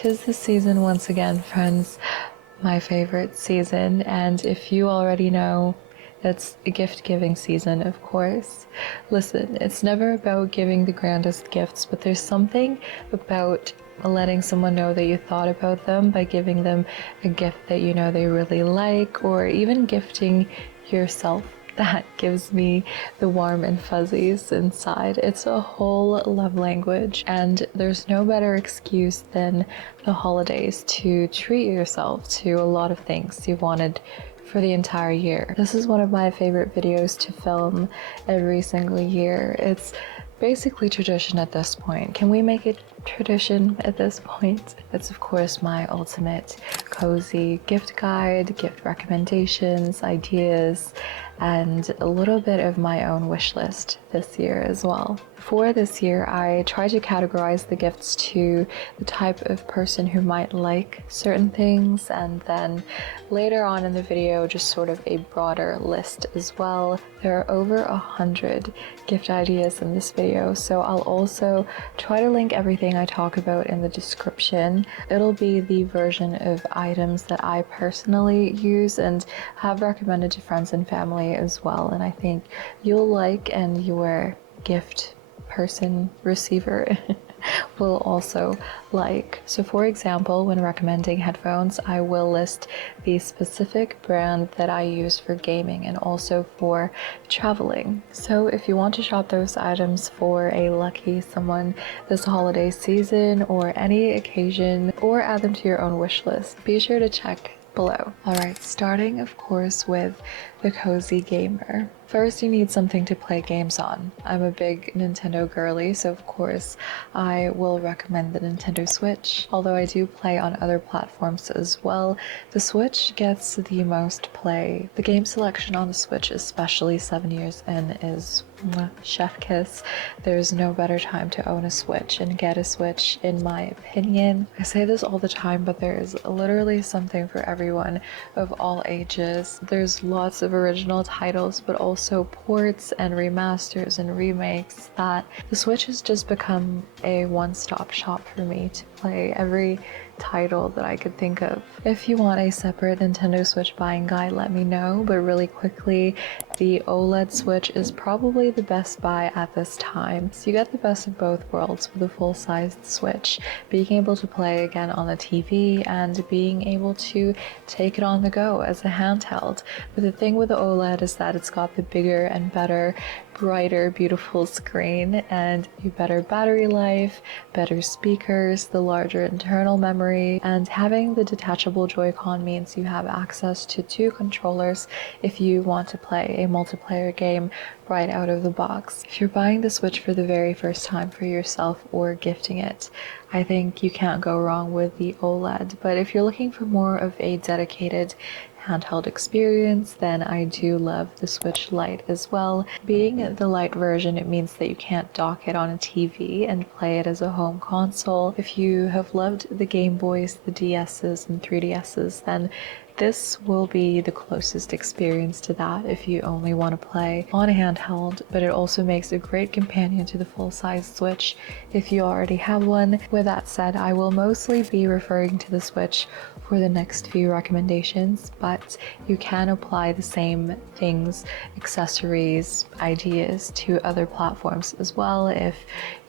'Tis the season once again, friends, my favorite season, and if you already know, it's a gift-giving season, of course. Listen, it's never about giving the grandest gifts, but there's something about letting someone know that you thought about them by giving them a gift that you know they really like, or even gifting yourself. That gives me the warm and fuzzies inside. It's a whole love language, and there's no better excuse than the holidays to treat yourself to a lot of things you wanted for the entire year. This is one of my favorite videos to film every single year. It's basically tradition at this point. Can we make it tradition at this point? It's of course my ultimate cozy gift guide, gift recommendations, ideas, and a little bit of my own wish list this year as well. For this year, I try to categorize the gifts to the type of person who might like certain things, and then later on in the video, just sort of a broader list as well. There are over 100 gift ideas in this video, so I'll also try to link everything I talk about in the description. It'll be the version of items that I personally use and have recommended to friends and family as well, and I think you'll like, and your gift person receiver will also like. So for example, when recommending headphones, I will list the specific brand that I use for gaming and also for traveling. So if you want to shop those items for a lucky someone this holiday season or any occasion, or add them to your own wish list, be sure to check below. Alright, starting of course with the cozy gamer. First, you need something to play games on. I'm a big Nintendo girly, so of course I will recommend the Nintendo Switch. Although I do play on other platforms as well, the Switch gets the most play. The game selection on the Switch, especially 7 years in, is chef kiss. There's no better time to own a Switch and get a Switch, in my opinion. I say this all the time, but there is literally something for everyone of all ages. There's lots of original titles, but also ports and remasters and remakes, that the Switch has just become a one-stop shop for me to play every title that I could think of. If you want a separate Nintendo Switch buying guide, let me know, but really quickly, the OLED Switch is probably the best buy at this time. So you get the best of both worlds with a full-sized Switch, being able to play again on the TV and being able to take it on the go as a handheld. But the thing with the OLED is that it's got the bigger and better, brighter, beautiful screen, and a better battery life, better speakers, the larger internal memory, and having the detachable Joy-Con means you have access to 2 controllers if you want to play a multiplayer game right out of the box. If you're buying the Switch for the very first time for yourself or gifting it, I think you can't go wrong with the OLED. But if you're looking for more of a dedicated handheld experience, then I do love the Switch Lite as well. Being the Lite version, it means that you can't dock it on a TV and play it as a home console. If you have loved the Game Boys, the DS's, and 3DS's, then this will be the closest experience to that if you only want to play on a handheld, but it also makes a great companion to the full-size Switch if you already have one. With that said, I will mostly be referring to the Switch for the next few recommendations, but you can apply the same things, accessories, ideas to other platforms as well if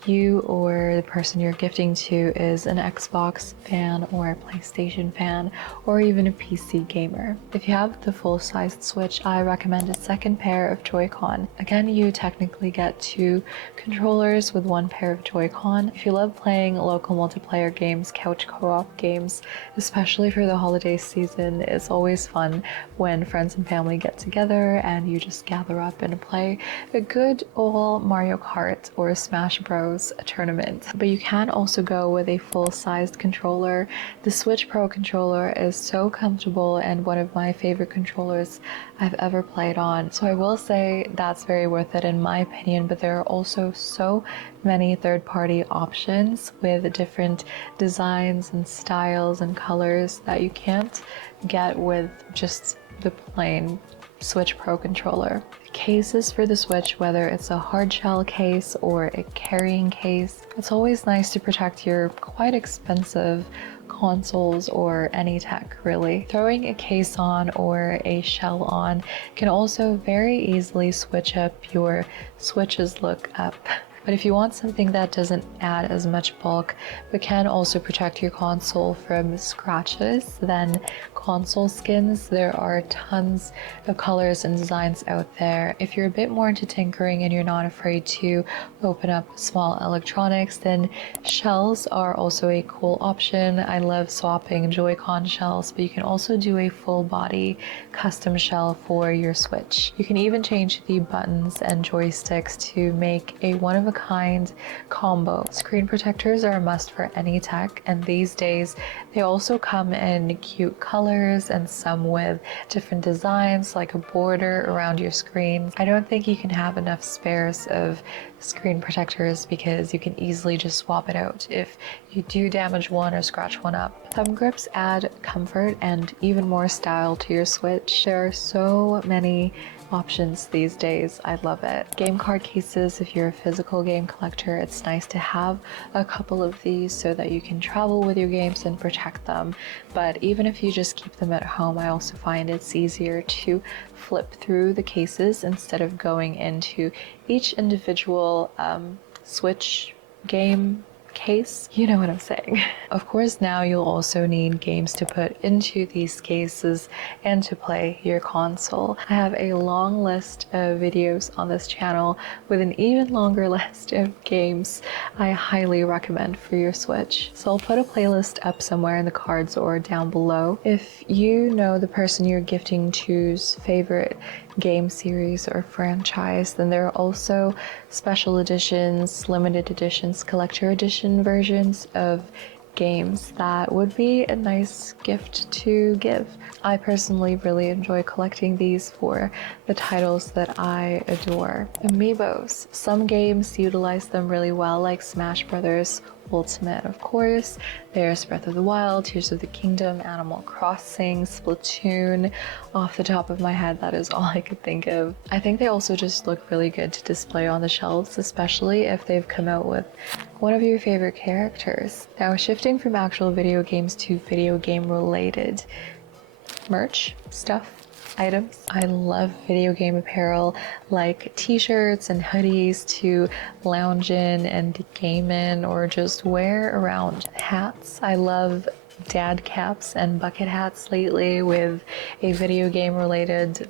you or the person you're gifting to is an Xbox fan or a PlayStation fan or even a PC gamer. If you have the full-sized Switch, I recommend a second pair of Joy-Con. Again, you technically get 2 controllers with 1 pair of Joy-Con. If you love playing local multiplayer games, couch co-op games, especially for the holiday season, it's always fun when friends and family get together and you just gather up and play a good old Mario Kart or Smash Bros tournament. But you can also go with a full-sized controller. The Switch Pro controller is so comfortable and one of my favorite controllers I've ever played on. So I will say that's very worth it in my opinion, but there are also so many third-party options with different designs and styles and colors that you can't get with just the plain Switch Pro controller. Cases for the Switch, whether it's a hard shell case or a carrying case, it's always nice to protect your quite expensive consoles or any tech really. Throwing a case on or a shell on can also very easily switch up your Switch's look up. But if you want something that doesn't add as much bulk but can also protect your console from scratches, then console skins, there are tons of colors and designs out there. If you're a bit more into tinkering and you're not afraid to open up small electronics, then shells are also a cool option. I love swapping Joy-Con shells, but you can also do a full body custom shell for your Switch. You can even change the buttons and joysticks to make a one-of-a-kind combo. Screen protectors are a must for any tech, and these days they also come in cute colors and some with different designs like a border around your screen. I don't think you can have enough spares of screen protectors because you can easily just swap it out if you do damage one or scratch one up. Thumb grips add comfort and even more style to your Switch. There are so many options these days. I love it. Game card cases, if you're a physical game collector, it's nice to have a couple of these so that you can travel with your games and protect them. But even if you just keep them at home, I also find it's easier to flip through the cases instead of going into each individual Switch game case. You know what I'm saying. Of course, now you'll also need games to put into these cases and to play your console. I have a long list of videos on this channel with an even longer list of games I highly recommend for your Switch. So I'll put a playlist up somewhere in the cards or down below. If you know the person you're gifting to's favorite game series or franchise, then there are also special editions, limited editions, collector edition versions of games that would be a nice gift to give. I personally really enjoy collecting these for the titles that I adore. Amiibos. Some games utilize them really well, like Smash Brothers Ultimate, of course. There's Breath of the Wild, Tears of the Kingdom, Animal Crossing, Splatoon. Off the top of my head, that is all I could think of. I think they also just look really good to display on the shelves, especially if they've come out with one of your favorite characters. Now, shifting from actual video games to video game related merch stuff, items. I love video game apparel like t-shirts and hoodies to lounge in and game in or just wear around. Hats. I love dad caps and bucket hats lately with a video game related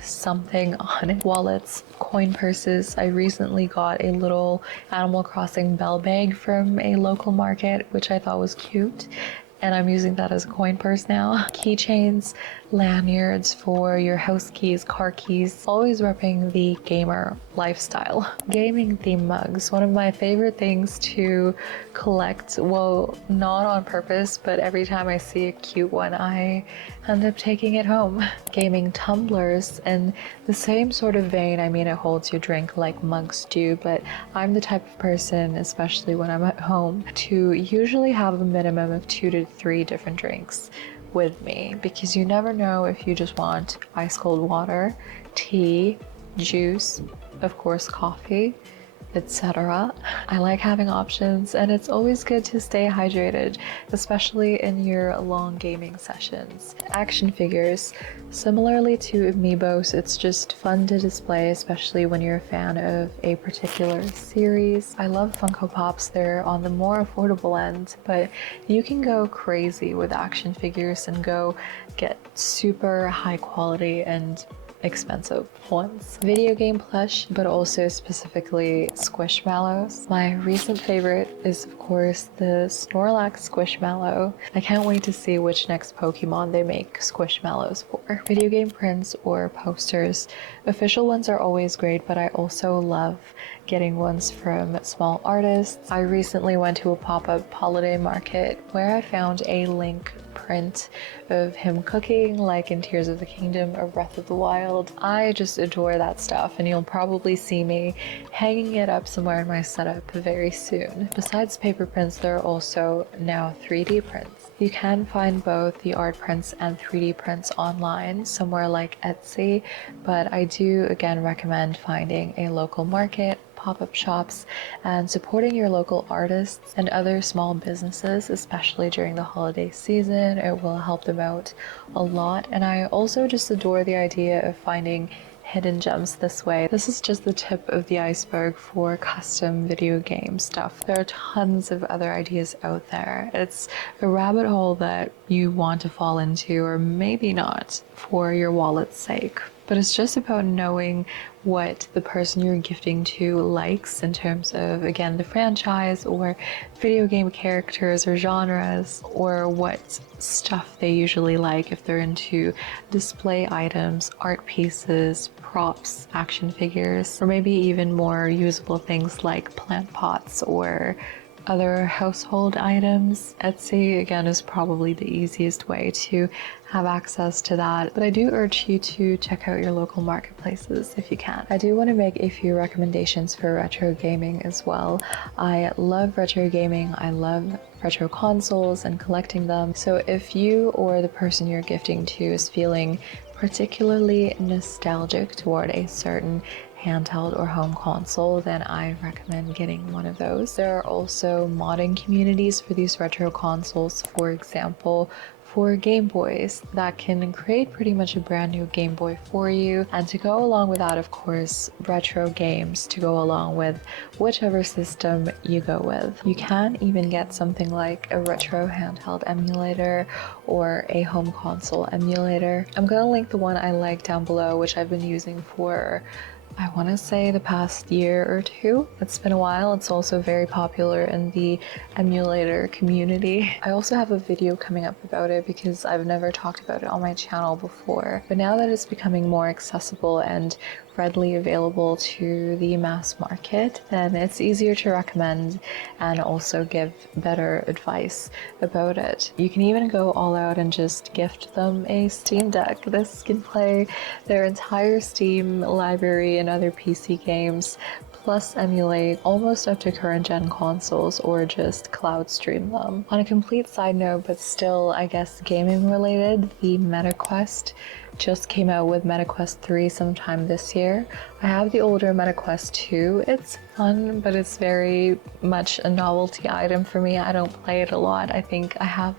something on it. Wallets, coin purses. I recently got a little Animal Crossing bell bag from a local market, which I thought was cute, and I'm using that as a coin purse now. Keychains, lanyards for your house keys, car keys, always repping the gamer lifestyle. Gaming theme mugs, one of my favorite things to collect. Well, not on purpose, but every time I see a cute one, I end up taking it home. Gaming tumblers, in the same sort of vein, I mean, it holds your drink like mugs do, but I'm the type of person, especially when I'm at home, to usually have a minimum of 2 to 3 different drinks with me, because you never know if you just want ice cold water, tea, juice, of course coffee, etc. I like having options, and it's always good to stay hydrated, especially in your long gaming sessions. Action figures. Similarly to Amiibos, it's just fun to display, especially when you're a fan of a particular series. I love Funko Pops. They're on the more affordable end, but you can go crazy with action figures and go get super high quality and expensive ones. Video game plush, but also specifically Squishmallows. My recent favorite is, of course, the Snorlax Squishmallow. I can't wait to see which next Pokemon they make Squishmallows for. Video game prints or posters. Official ones are always great, but I also love getting ones from small artists. I recently went to a pop-up holiday market where I found a Link print of him cooking, like in Tears of the Kingdom or Breath of the Wild. I just adore that stuff, and you'll probably see me hanging it up somewhere in my setup very soon. Besides paper prints, there are also now 3D prints. You can find both the art prints and 3D prints online, somewhere like Etsy, but I do again recommend finding a local market, pop-up shops, and supporting your local artists and other small businesses, especially during the holiday season. It will help them out a lot. And I also just adore the idea of finding hidden gems this way. This is just the tip of the iceberg for custom video game stuff. There are tons of other ideas out there. It's a rabbit hole that you want to fall into, or maybe not, for your wallet's sake. But it's just about knowing what the person you're gifting to likes in terms of, again, the franchise or video game characters or genres, or what stuff they usually like if they're into display items, art pieces, props, action figures, or maybe even more usable things like plant pots or other household items. Etsy, again, is probably the easiest way to have access to that, but I do urge you to check out your local marketplaces if you can. I do want to make a few recommendations for retro gaming as well. I love retro gaming. I love retro consoles and collecting them. So if you or the person you're gifting to is feeling particularly nostalgic toward a certain handheld or home console, then I recommend getting one of those. There are also modding communities for these retro consoles, for example, for Game Boys, that can create pretty much a brand new Game Boy for you. And to go along with that, of course, retro games to go along with whichever system you go with. You can even get something like a retro handheld emulator or a home console emulator. I'm gonna link the one I like down below, which I've been using for, I want to say, the past year or two. It's been a while. It's also very popular in the emulator community. I also have a video coming up about it because I've never talked about it on my channel before. But now that it's becoming more accessible and readily available to the mass market, then it's easier to recommend and also give better advice about it. You can even go all out and just gift them a Steam Deck. This can play their entire Steam library and other PC games, plus emulate almost up to current gen consoles or just cloud stream them. On a complete side note, but still I guess gaming related, the MetaQuest just came out with MetaQuest 3 sometime this year. I have the older MetaQuest 2. It's fun, but it's very much a novelty item for me. I don't play it a lot. I think I have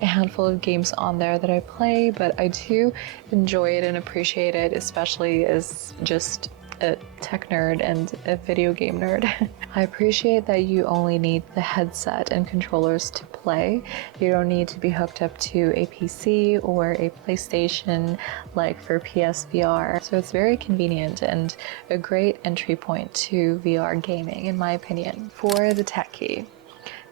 a handful of games on there that I play, but I do enjoy it and appreciate it, especially as just a tech nerd and a video game nerd. I appreciate that you only need the headset and controllers to play. You don't need to be hooked up to a PC or a PlayStation like for PSVR. So it's very convenient and a great entry point to VR gaming, in my opinion. For the techie,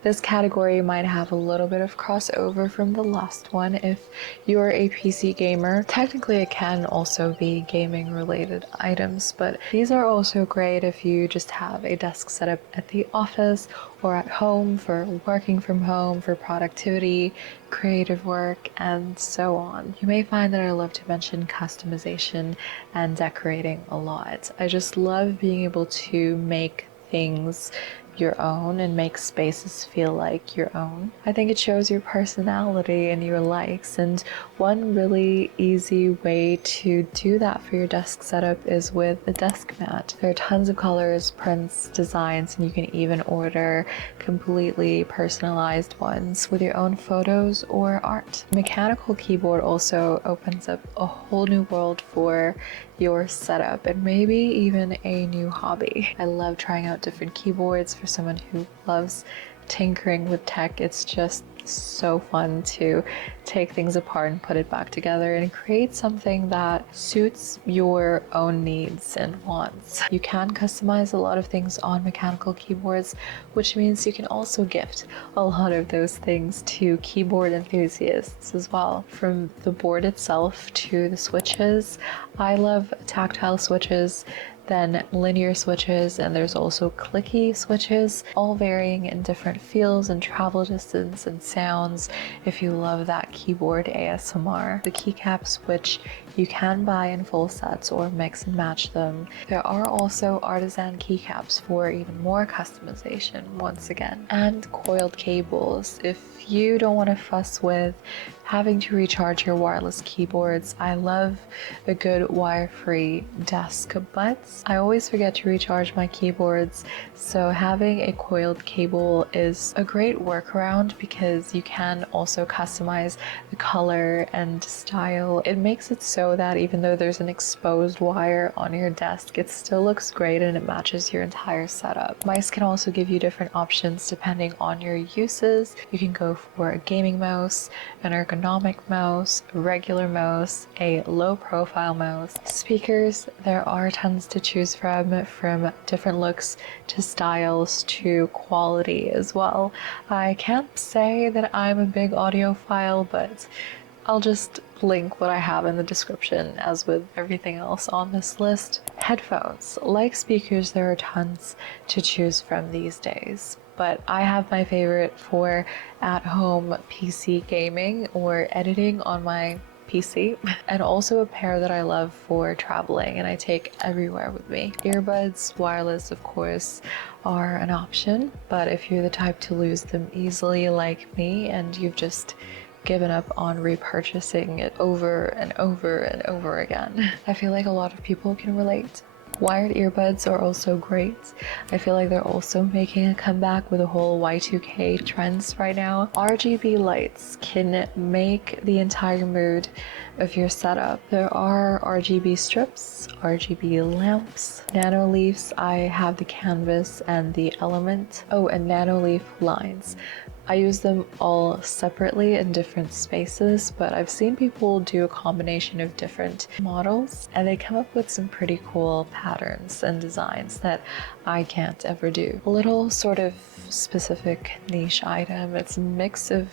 this category might have a little bit of crossover from the last one if you're a PC gamer. Technically, it can also be gaming related items, but these are also great if you just have a desk setup at the office or at home for working from home, for productivity, creative work, and so on. You may find that I love to mention customization and decorating a lot. I just love being able to make things your own and make spaces feel like your own. I think it shows your personality and your likes, and one really easy way to do that for your desk setup is with a desk mat. There are tons of colors, prints, designs, and you can even order completely personalized ones with your own photos or art. Mechanical keyboard also opens up a whole new world for your setup and maybe even a new hobby. I love trying out different keyboards. For someone who loves tinkering with tech, it's just so fun to take things apart and put it back together and create something that suits your own needs and wants. You can customize a lot of things on mechanical keyboards, which means you can also gift a lot of those things to keyboard enthusiasts as well. From the board itself to the switches, I love tactile switches. then linear switches, and there's also clicky switches, all varying in different feels and travel distance and sounds if you love that keyboard ASMR. The keycap switch you can buy in full sets or mix and match them. There are also artisan keycaps for even more customization once again, and coiled cables. If you don't want to fuss with having to recharge your wireless keyboards, I love a good wire-free desk, but I always forget to recharge my keyboards, so having a coiled cable is a great workaround because you can also customize the color and style. It makes it so that even though there's an exposed wire on your desk, it still looks great and it matches your entire setup. Mice can also give you different options depending on your uses. You can go for a gaming mouse, an ergonomic mouse, a regular mouse, a low profile mouse. Speakers, there are tons to choose from different looks to styles to quality as well. I can't say that I'm a big audiophile, but I'll just link what I have in the description as with everything else on this list. Headphones. Like speakers, there are tons to choose from these days, but I have my favorite for at-home PC gaming or editing on my PC, and also a pair that I love for traveling and I take everywhere with me. Earbuds, wireless of course, are an option, but if you're the type to lose them easily like me and you've just given up on repurchasing it over and over and over again, I feel like a lot of people can relate. Wired earbuds are also great. I feel like they're also making a comeback with the whole Y2K trends right now. RGB lights can make the entire mood of your setup. There are RGB strips, RGB lamps, nano leaves. I have the canvas and the element. Oh, and nano leaf lines. I use them all separately in different spaces, but I've seen people do a combination of different models and they come up with some pretty cool patterns and designs that I can't ever do. A little sort of specific niche item. It's a mix of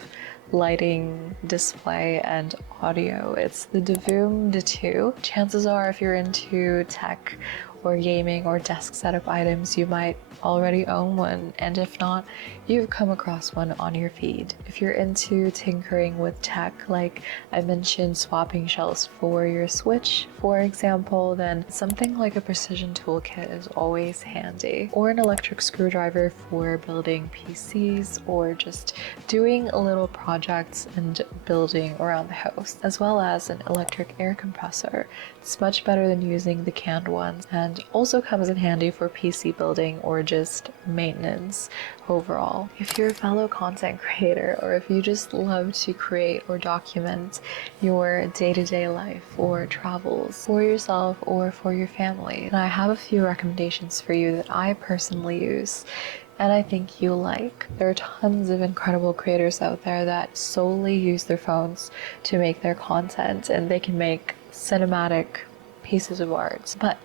lighting, display, and audio. It's the Devoom D2. Chances are if you're into tech or gaming or desk setup items, you might already own one, and if not, you've come across one on your feed. If you're into tinkering with tech, like I mentioned, swapping shells for your Switch, for example, then something like a precision toolkit is always handy, or an electric screwdriver for building PCs or just doing little projects and building around the house, as well as an electric air compressor. It's much better than using the canned ones, and also comes in handy for PC building or just maintenance overall. If you're a fellow content creator, or if you just love to create or document your day-to-day life or travels for yourself or for your family, then I have a few recommendations for you that I personally use and I think you'll like. There are tons of incredible creators out there that solely use their phones to make their content, and they can make cinematic pieces of art, but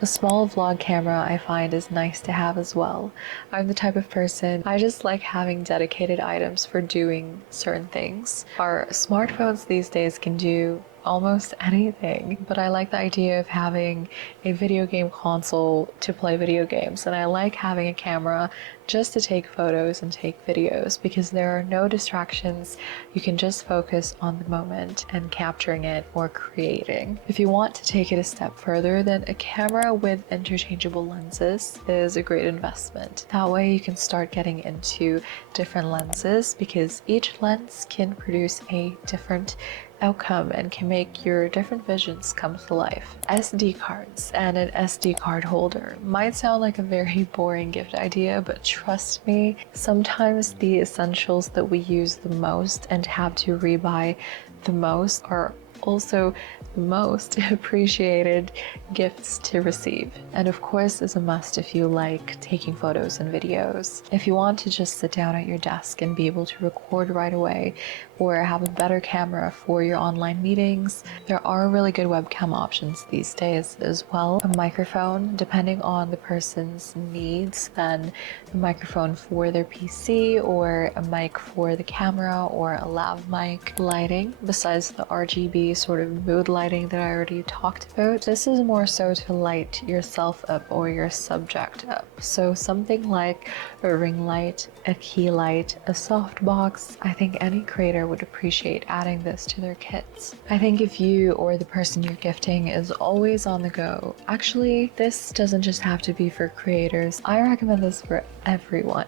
a small vlog camera I find is nice to have as well. I'm the type of person, I just like having dedicated items for doing certain things. Our smartphones these days can do almost anything, but I like the idea of having a video game console to play video games, and I like having a camera just to take photos and take videos because there are no distractions. You can just focus on the moment and capturing it or creating. If you want to take it a step further, then a camera with interchangeable lenses is a great investment. That way you can start getting into different lenses because each lens can produce a different outcome and can make your different visions come to life. SD cards and an SD card holder might sound like a very boring gift idea, but trust me, sometimes the essentials that we use the most and have to rebuy the most are also the most appreciated gifts to receive. And of course is a must if you like taking photos and videos. If you want to just sit down at your desk and be able to record right away or have a better camera for your online meetings, there are really good webcam options these days as well. A microphone, depending on the person's needs, then a microphone for their PC or a mic for the camera or a lav mic. Lighting, besides the RGB the sort of mood lighting that I already talked about. This is more so to light yourself up or your subject up. So something like a ring light, a key light, a softbox. I think any creator would appreciate adding this to their kits. I think if you or the person you're gifting is always on the go, actually this doesn't just have to be for creators. I recommend this for everyone.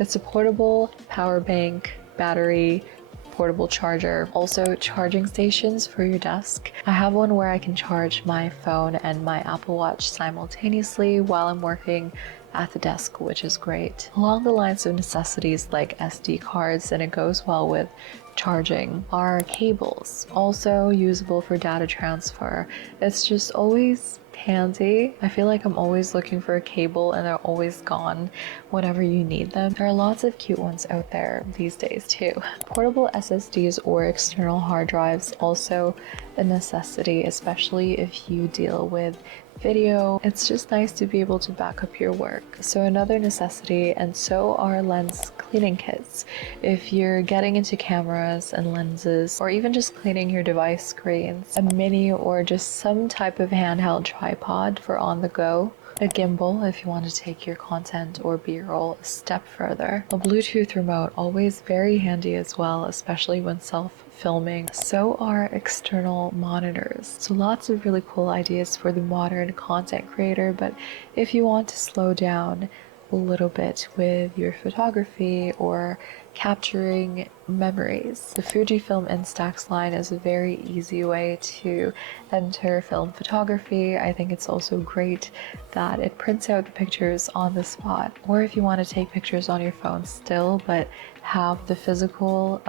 It's a portable power bank, battery, portable charger, also charging stations for your desk. I have one where I can charge my phone and my Apple Watch simultaneously while I'm working at the desk, which is great. Along the lines of necessities like SD cards, and it goes well with charging, are cables, also usable for data transfer. It's just always handy. I feel like I'm always looking for a cable and they're always gone whenever you need them. There are lots of cute ones out there these days too. Portable SSDs or external hard drives, also a necessity, especially if you deal with video. It's just nice to be able to back up your work. So another necessity, and so are lens cleaning kits. If you're getting into cameras and lenses, or even just cleaning your device screens, a mini or just some type of handheld tripod for on the go, a gimbal if you want to take your content or b-roll a step further, a Bluetooth remote, always very handy as well, especially when self-filming. So are external monitors. So lots of really cool ideas for the modern content creator, but if you want to slow down a little bit with your photography or capturing memories, the Fujifilm Instax line is a very easy way to enter film photography. I think it's also great that it prints out the pictures on the spot, or if you want to take pictures on your phone still but have the physical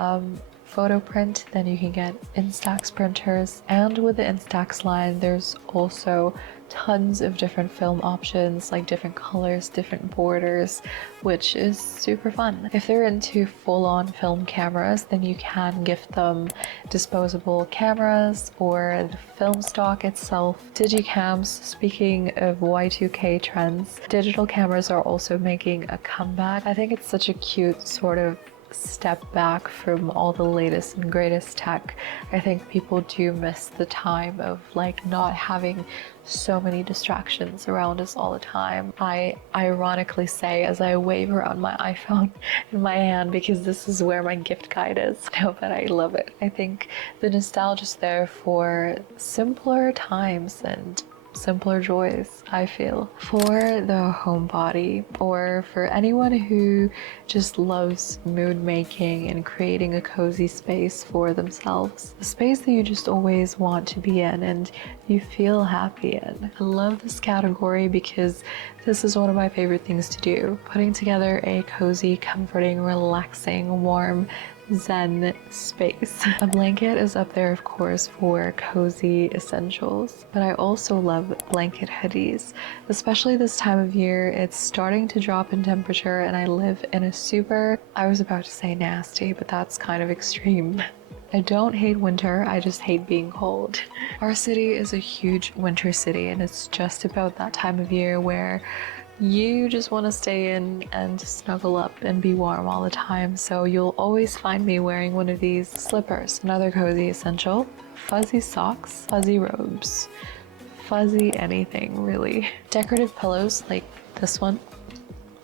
photo print, then you can get Instax printers. And with the Instax line, there's also tons of different film options, like different colors, different borders, which is super fun. If they're into full-on film cameras, then you can gift them disposable cameras or the film stock itself. Digicams, speaking of Y2K trends, digital cameras are also making a comeback. I think it's such a cute sort of step back from all the latest and greatest tech. I think people do miss the time of like not having so many distractions around us all the time. I ironically say as I wave around my iPhone in my hand because this is where my gift guide is. No, but I love it. I think the nostalgia's there for simpler times and simpler joys, I feel. For the homebody, or for anyone who just loves mood making and creating a cozy space for themselves, a space that you just always want to be in and you feel happy in. I love this category because this is one of my favorite things to do. Putting together a cozy, comforting, relaxing, warm, zen space. A blanket is up there, of course, for cozy essentials, but I also love blanket hoodies, especially this time of year. It's starting to drop in temperature and I live in a super, I was about to say nasty, but that's kind of extreme. I don't hate winter, I just hate being cold. Our city is a huge winter city and it's just about that time of year where you just want to stay in and snuggle up and be warm all the time, so you'll always find me wearing one of these slippers. Another cozy essential, fuzzy socks, fuzzy robes, fuzzy anything really. Decorative pillows like this one,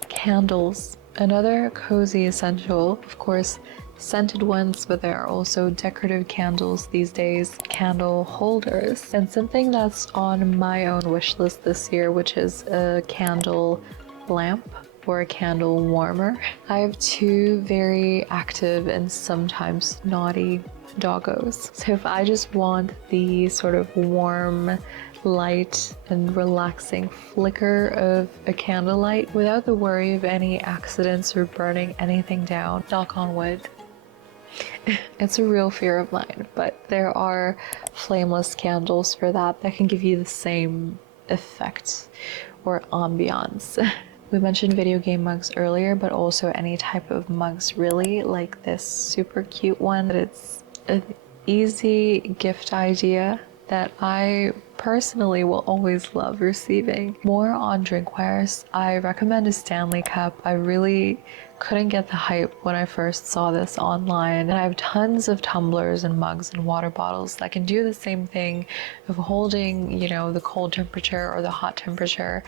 candles. Another cozy essential, of course, scented ones, but there are also decorative candles these days, candle holders, and something that's on my own wish list this year, which is a candle lamp or a candle warmer. I have two very active and sometimes naughty doggos, so if I just want the sort of warm, light and relaxing flicker of a candlelight without the worry of any accidents or burning anything down, knock on wood. It's a real fear of mine, but there are flameless candles for that can give you the same effect or ambiance. We mentioned video game mugs earlier, but also any type of mugs really, like this super cute one. It's an easy gift idea that I personally will always love receiving. More on drinkwares, I recommend a Stanley cup. I really couldn't get the hype when I first saw this online. And I have tons of tumblers and mugs and water bottles that can do the same thing of holding, you know, the cold temperature or the hot temperature.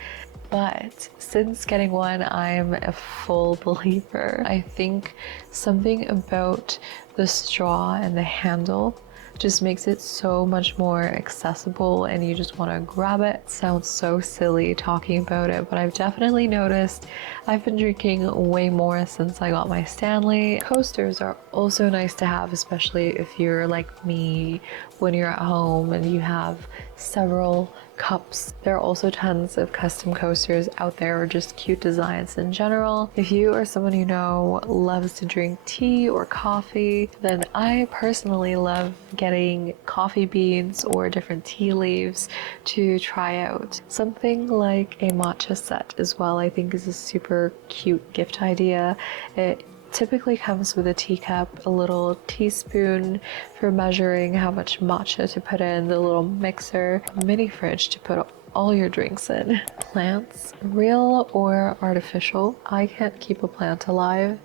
But since getting one, I'm a full believer. I think something about the straw and the handle just makes it so much more accessible and you just want to grab it. Sounds so silly talking about it, but I've definitely noticed I've been drinking way more since I got my Stanley. Coasters are also nice to have, especially if you're like me when you're at home and you have several cups. There are also tons of custom coasters out there, or just cute designs in general. If you or someone you know loves to drink tea or coffee, then I personally love getting coffee beans or different tea leaves to try out. Something like a matcha set as well, I think is a super cute gift idea. It typically comes with a teacup, a little teaspoon for measuring how much matcha to put in, the little mixer, a mini fridge to put all your drinks in. Plants, real or artificial. I can't keep a plant alive.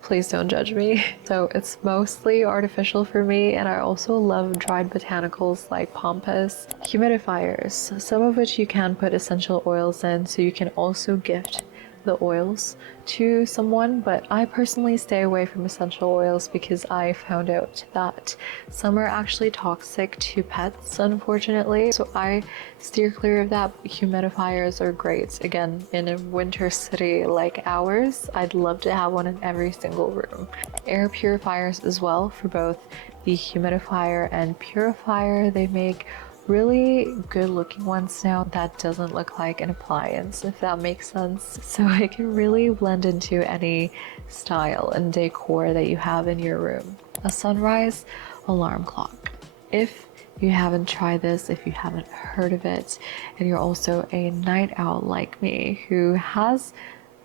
Please don't judge me. So it's mostly artificial for me, and I also love dried botanicals like pampas. Humidifiers, some of which you can put essential oils in, so you can also gift the oils to someone, but I personally stay away from essential oils because I found out that some are actually toxic to pets, unfortunately, so I steer clear of that. Humidifiers are great. Again, in a winter city like ours, I'd love to have one in every single room. Air purifiers as well, for both the humidifier and purifier. They make really good looking ones now that doesn't look like an appliance, if that makes sense. So it can really blend into any style and decor that you have in your room. A sunrise alarm clock. If you haven't tried this, if you haven't heard of it, and you're also a night owl like me who has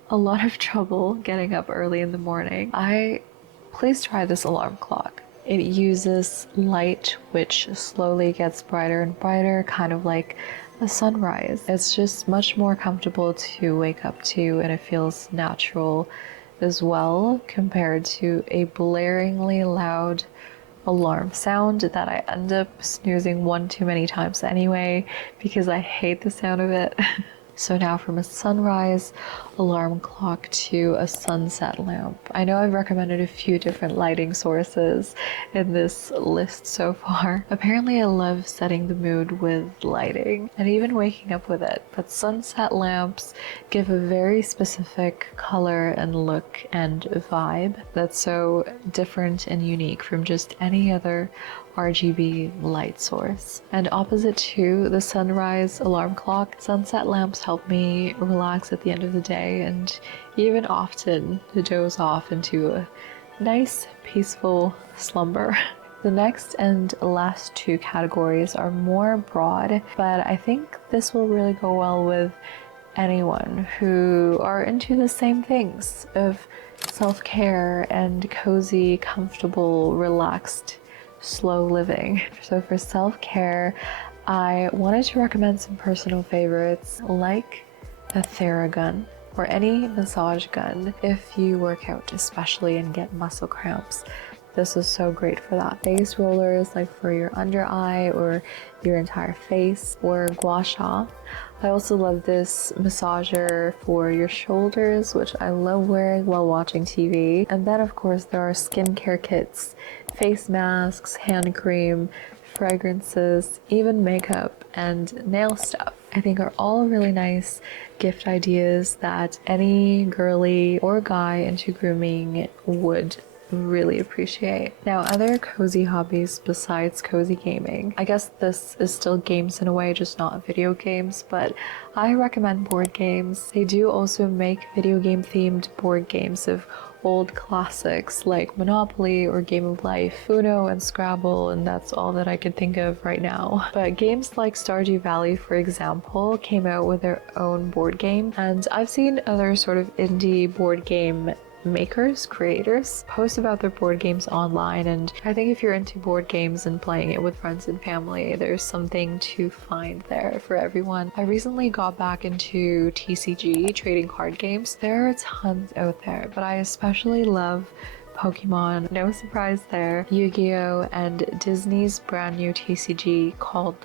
a lot of trouble getting up early in the morning, please try this alarm clock. It uses light which slowly gets brighter and brighter, kind of like a sunrise. It's just much more comfortable to wake up to, and it feels natural as well compared to a blaringly loud alarm sound that I end up snoozing one too many times anyway because I hate the sound of it. So now from a sunrise alarm clock to a sunset lamp. I know I've recommended a few different lighting sources in this list so far. Apparently I love setting the mood with lighting and even waking up with it, but sunset lamps give a very specific color and look and vibe that's so different and unique from just any other RGB light source. And opposite to the sunrise alarm clock, sunset lamps help me relax at the end of the day and even often to doze off into a nice peaceful slumber. The next and last two categories are more broad, but I think this will really go well with anyone who are into the same things of self-care and cozy, comfortable, relaxed, slow living. So for self-care, I wanted to recommend some personal favorites like a Theragun or any massage gun if you work out especially and get muscle cramps. This is so great for that. Face rollers like for your under eye or your entire face, or gua sha. I also love this massager for your shoulders, which I love wearing while watching TV. And then of course there are skincare kits, face masks, hand cream, fragrances, even makeup and nail stuff. I think are all really nice gift ideas that any girly or guy into grooming would really appreciate. Now, other cozy hobbies besides cozy gaming, I guess this is still games in a way, just not video games, but I recommend board games. They do also make video game themed board games of old classics like Monopoly or Game of Life, Uno and Scrabble, and that's all that I could think of right now. But games like Stardew Valley, for example, came out with their own board game, and I've seen other sort of indie board game makers, creators, post about their board games online. And I think if you're into board games and playing it with friends and family, there's something to find there for everyone. I recently got back into TCG, trading card games. There are tons out there, but I especially love Pokemon, no surprise there, Yu-Gi-Oh, and Disney's brand new TCG called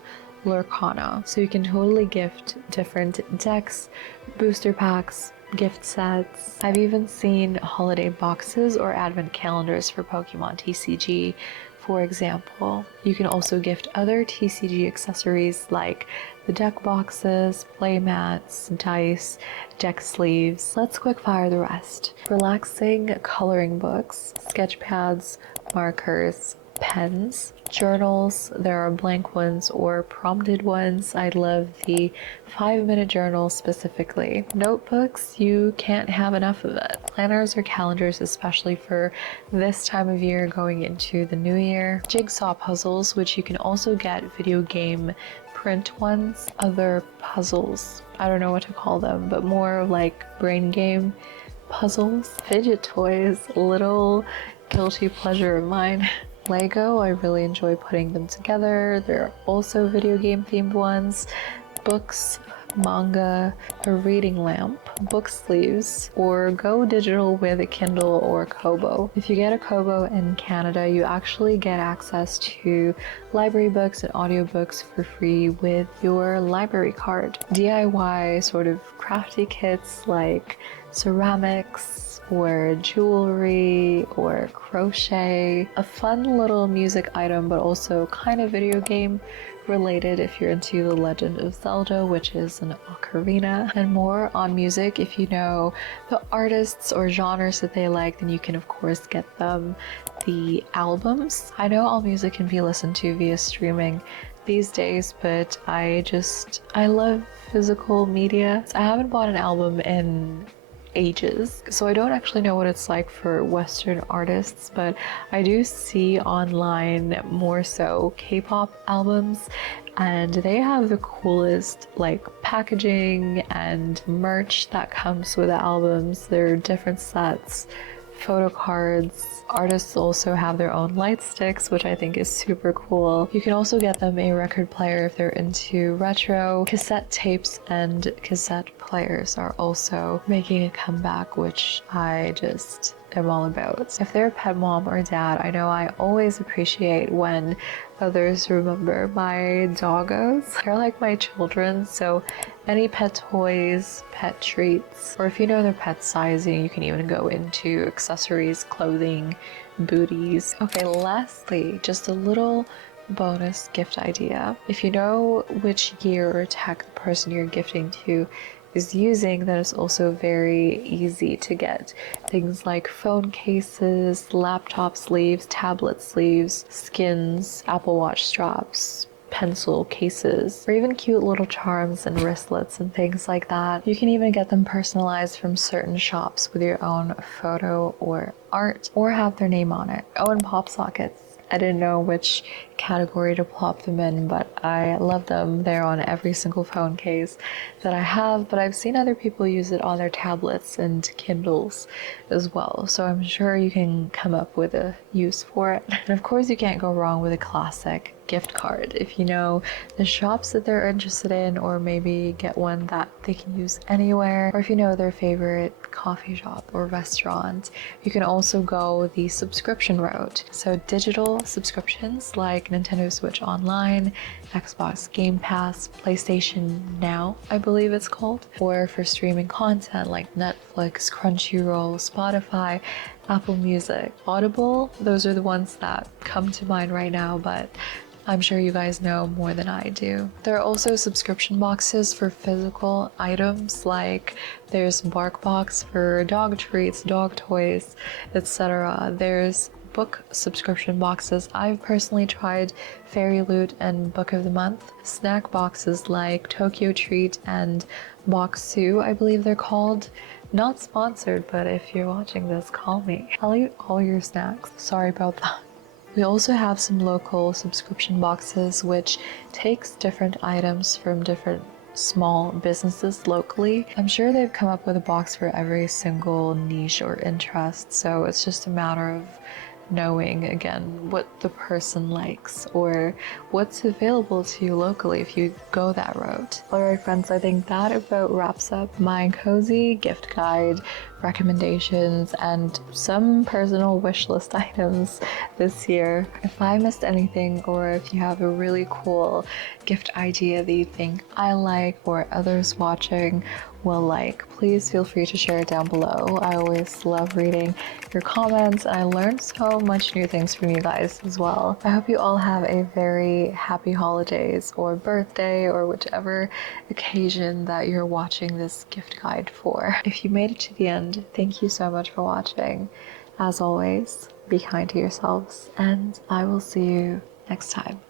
Lorcana. So you can totally gift different decks, booster packs, gift sets. I've even seen holiday boxes or advent calendars for Pokemon TCG, for example. You can also gift other TCG accessories like the deck boxes, play mats, dice, deck sleeves. Let's quick fire the rest. Relaxing coloring books, sketch pads, markers, pens, journals. There are blank ones or prompted ones. I love the 5-minute journal specifically. Notebooks, you can't have enough of it. Planners or calendars, especially for this time of year going into the new year. Jigsaw puzzles, which you can also get video game print ones. Other puzzles, I don't know what to call them, but more like brain game puzzles. Fidget toys, little guilty pleasure of mine. Lego, I really enjoy putting them together. There are also video game themed ones, books, manga, a reading lamp, book sleeves, or go digital with a Kindle or Kobo. If you get a Kobo in Canada, you actually get access to library books and audiobooks for free with your library card. DIY sort of crafty kits like ceramics, or jewelry, or crochet. A fun little music item, but also kind of video game related if you're into The Legend of Zelda, which is an ocarina. And more on music, if you know the artists or genres that they like, then you can of course get them the albums. I know all music can be listened to via streaming these days, but I love physical media. I haven't bought an album in ages, so I don't actually know what it's like for Western artists, but I do see online more so K-pop albums, and they have the coolest like packaging and merch that comes with the albums. There are different sets, photo cards. Artists also have their own light sticks, which I think is super cool. You can also get them a record player if they're into retro. Cassette tapes and cassette players are also making a comeback, which I just am all about. If they're a pet mom or dad, I know I always appreciate when others remember my doggos. They're like my children, so any pet toys, pet treats, or if you know their pet sizing, you can even go into accessories, clothing, booties. Okay, lastly, just a little bonus gift idea. If you know which gear or tech the person you're gifting to is using, then it's also very easy to get things like phone cases, laptop sleeves, tablet sleeves, skins, Apple Watch straps, pencil cases, or even cute little charms and wristlets and things like that. You can even get them personalized from certain shops with your own photo or art, or have their name on it. Oh, and pop sockets. I didn't know which category to plop them in, but I love them. They're on every single phone case that I have, but I've seen other people use it on their tablets and Kindles as well, so I'm sure you can come up with a use for it. And of course you can't go wrong with a classic gift card. If you know the shops that they're interested in, or maybe get one that they can use anywhere, or if you know their favorite coffee shop or restaurant, you can also go the subscription route. So digital subscriptions like Nintendo Switch Online, Xbox Game Pass, PlayStation Now, I believe it's called, or for streaming content like Netflix, Crunchyroll, Spotify, Apple Music, Audible. Those are the ones that come to mind right now, but I'm sure you guys know more than I do. There are also subscription boxes for physical items, like there's BarkBox for dog treats, dog toys, etc. There's book subscription boxes. I've personally tried Fairy Loot and Book of the Month. Snack boxes like Tokyo Treat and Boxu, I believe they're called. Not sponsored, but if you're watching this, call me. I'll eat all your snacks. Sorry about that. We also have some local subscription boxes, which takes different items from different small businesses locally. I'm sure they've come up with a box for every single niche or interest, so it's just a matter of knowing again what the person likes or what's available to you locally if you go that route. Alright friends, I think that about wraps up my cozy gift guide recommendations and some personal wish list items this year. If I missed anything or if you have a really cool gift idea that you think I like or others watching will like, please feel free to share it down below. I always love reading your comments and I learned so much new things from you guys as well. I hope you all have a very happy holidays or birthday or whichever occasion that you're watching this gift guide for. If you made it to the end, thank you so much for watching. As always, be kind to yourselves and I will see you next time.